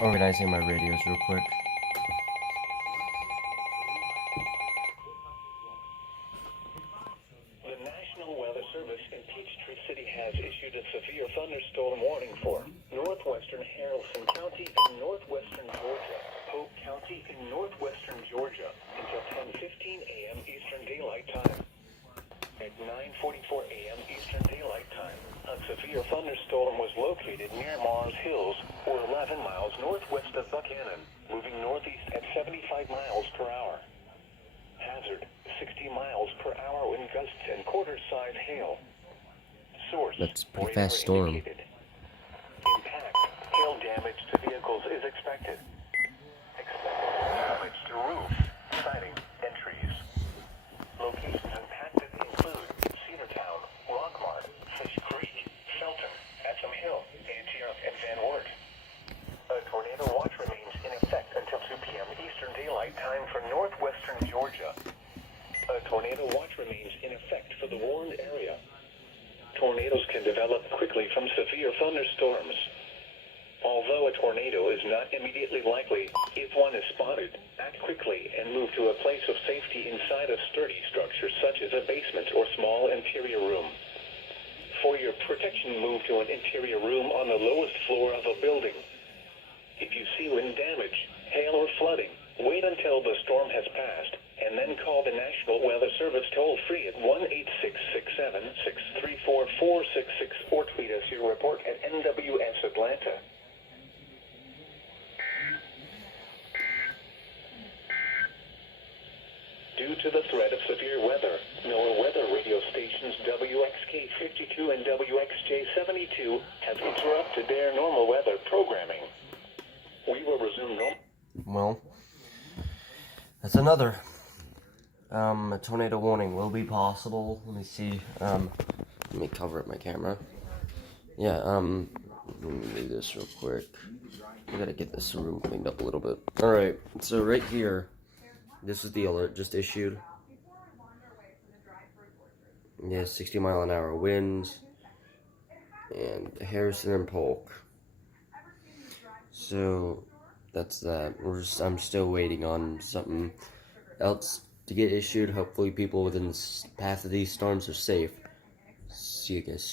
organizing my radios real quick. The National Weather Service in Peachtree City has issued a severe thunderstorm warning for northwestern Haralson County in northwestern Georgia, Polk County in northwestern Georgia until 10:15 a.m. Eastern Daylight Time. At 9:44 a.m. Eastern Daylight Time, a severe thunderstorm was located near Mars Hills, or 11 miles northwest of Buchanan, moving northeast at 75 miles per hour. Hazard, 60 miles per hour wind gusts and quarter-size hail. Source, That's a pretty radar fast storm. indicated. Impact, hail damage to vehicles is expected. Expected damage to roof, siding, and trees. Locations impacted include Cedartown, Rockmart, Fish Creek, Shelton, Epsom Hill, Antioch, and Van Wert. A tornado watch remains in effect until 2 p.m. Eastern Daylight Time for northwestern Georgia. A tornado watch remains in effect for the warned area. Tornadoes can develop quickly from severe thunderstorms. Although a tornado is not immediately likely, if one is spotted, act quickly and move to a place of safety inside a sturdy structure such as a basement or small interior room. For your protection, move to an interior room on the lowest floor of a building. If you see wind damage, hail or flooding, wait until the storm has passed, and then call the National Weather Service toll-free at 1-866-7-634-466 or tweet us your report at NWS Atlanta. Due to the threat of severe weather, NOAA weather radio stations WXK52 and WXJ72 have interrupted their normal weather programming. We will resume normal. Well, that's another. A tornado warning will be possible. Let me see. Let me cover up my camera. Yeah, let me do this real quick. I gotta get this room cleaned up a little bit. Alright, so right here, this is the alert just issued. Yeah, 60-mile-an-hour winds. And Harrison and Polk. So, that's that. I'm still waiting on something else to get issued. Hopefully people within the path of these storms are safe. See you guys soon.